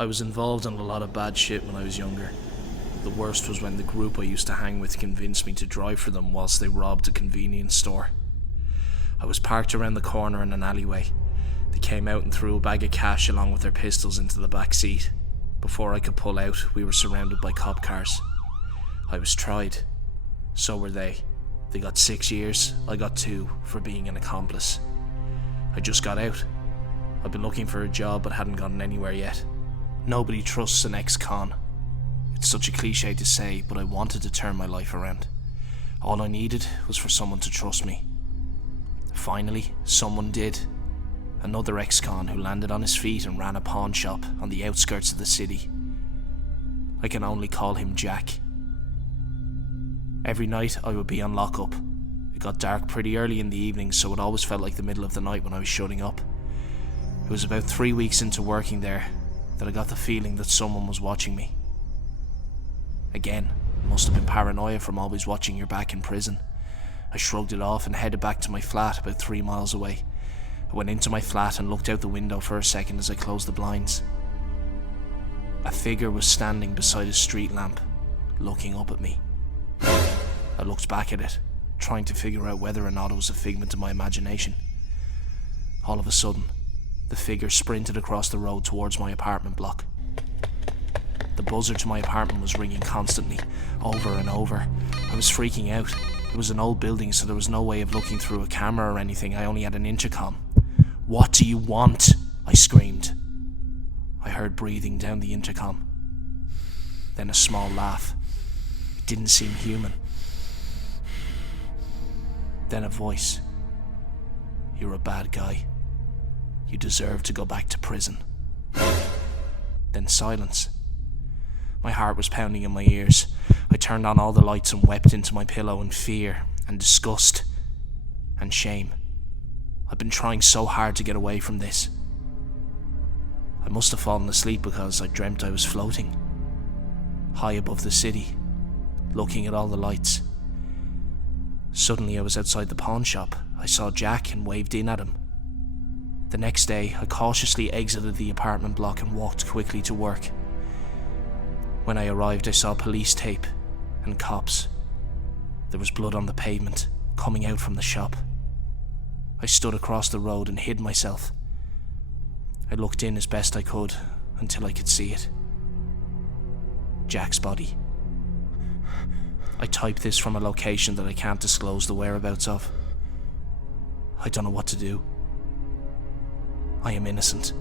I was involved in a lot of bad shit when I was younger. The worst was when the group I used to hang with convinced me to drive for them whilst they robbed a convenience store. I was parked around the corner in an alleyway. They came out and threw a bag of cash along with their pistols into the back seat. Before I could pull out, we were surrounded by cop cars. I was tried. So were they. They got 6 years, I got 2 for being an accomplice. I just got out. I've been looking for a job but hadn't gotten anywhere yet. Nobody trusts an ex-con. It's such a cliche to say, but I wanted to turn my life around. All I needed was for someone to trust me. Finally, someone did. Another ex-con who landed on his feet and ran a pawn shop on the outskirts of the city. I can only call him Jack. Every night I would be on lockup. It got dark pretty early in the evening, so it always felt like the middle of the night when I was shutting up. It was about 3 weeks into working there that I got the feeling that someone was watching me. Again, it must have been paranoia from always watching your back in prison. I shrugged it off and headed back to my flat about 3 miles away. I went into my flat and looked out the window for a second as I closed the blinds. A figure was standing beside a street lamp, looking up at me. I looked back at it, trying to figure out whether or not it was a figment of my imagination. All of a sudden, the figure sprinted across the road towards my apartment block. The buzzer to my apartment was ringing constantly, over and over. I was freaking out. It was an old building, so there was no way of looking through a camera or anything. I only had an intercom. "What do you want?" I screamed. I heard breathing down the intercom. Then a small laugh. It didn't seem human. Then a voice. "You're a bad guy. You deserve to go back to prison." Then silence. My heart was pounding in my ears. I turned on all the lights and wept into my pillow in fear and disgust and shame. I've been trying so hard to get away from this. I must have fallen asleep because I dreamt I was floating, high above the city, looking at all the lights. Suddenly I was outside the pawn shop. I saw Jack and waved in at him. The next day, I cautiously exited the apartment block and walked quickly to work. When I arrived, I saw police tape and cops. There was blood on the pavement, coming out from the shop. I stood across the road and hid myself. I looked in as best I could until I could see it. Jack's body. I typed this from a location that I can't disclose the whereabouts of. I don't know what to do. I am innocent.